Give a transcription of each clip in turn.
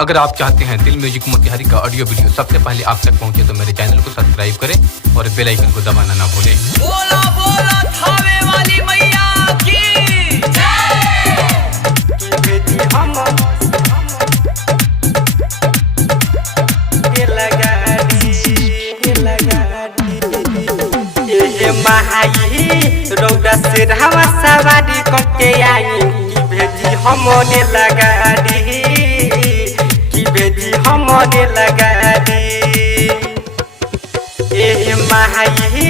अगर आप चाहते हैं दिल म्यूजिक मोतिहारी का ऑडियो वीडियो सबसे पहले आप तक पहुंचे तो मेरे चैनल को सब्सक्राइब करें और बेल आइकन को दबाना ना भूलें। बोला बोला थावे वाली मैया की जय। रौदा से हवा सवारी करके आई की भेजी हमने लगा दी, की भेजी हमने लगा दी। ए माही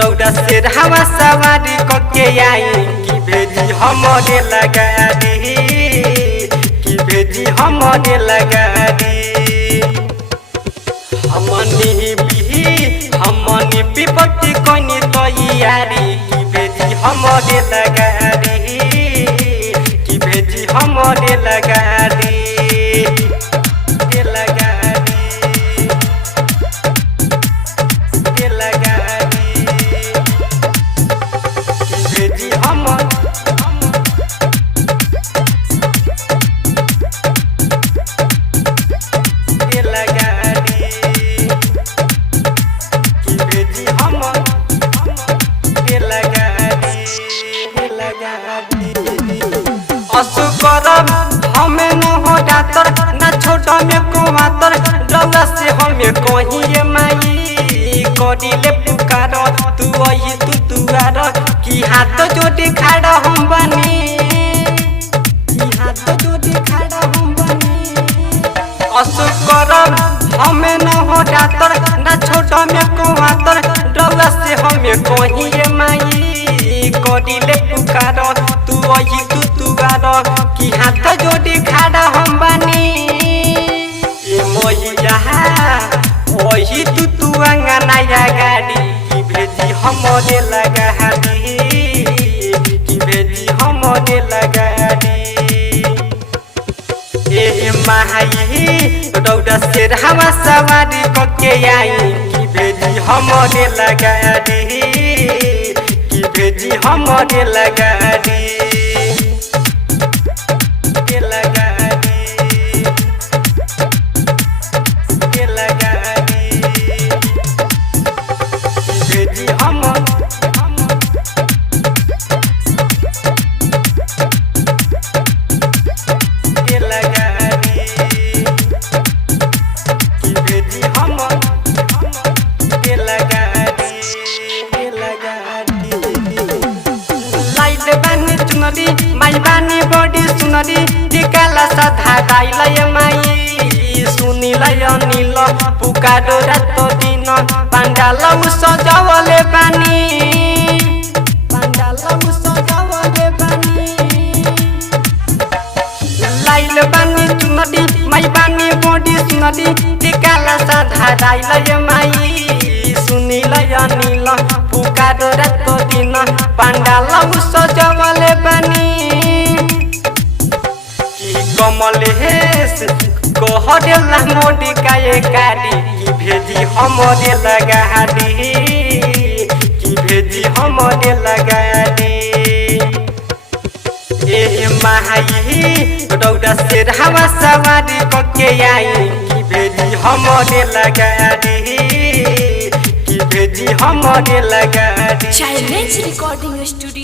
रौदा से हवा सवारी करके आई की भेजी हमने लगा दी, की भेजी हमने लगा दी। हमनी विपत्ति कोनी तैयारी की भेजी हमने लगा दी, की भेजी हमने लगा दी, लगा दी, लगा दी, की भेजी हमने लगा दी, की भेजी हमने लगा दी, लगा दी। असुकरम हमें न हो डातर न छोटा में कुमातर, रौदा से हमें कहीं माई करिले पुकार तू आई तू आर की हाथ जोड़े खड़ा हम बनी, की हाथ जोड़े खड़ा हम बनी। असुकरम हमें न हो डातर न छोटा में कुमातर, रौदा से हमें कहीं माई करिले पुकार तू आई तू आर की हाथ जोड़ी खड़ा हम बनी। ये मोहिया वही तू अंगनाया गाड़ी की भेजी हमने लगा दी, की भेजी हमने लगा दी। ए माही रौदा से हवा सवारी करके आई की भेजी हमने लगा दी, की भेजी हमने लगा दी, लगा दी, लगा दी, की भेजी हमने लगा दी, की भेजी हमने लगा दी, लगा दी। लाइट बानी चुनरी माई बानी बड़ी सुनरी टिकाला साधा गाइल माई सुनी लय नील पुकारो रात दिन पंडाल सजावले बानी, पंडाल सजावले बानी। लाइल बानी चुनरी माई बानी बड़ी सुनरी टिकाला साधा गाइल माई सुनी लय नील पुकारो रात दिन पंडाल सजावले बानी। की कमलेश कहला मोदी काये कारी की भेजी हमने लगा दी, की भेजी हमने लगा दी। ए माही रौदा से हवा सवारी करके आई की भेजी हमने लगा दी, की भेजी हमने लगा दी। Challenge recording studio.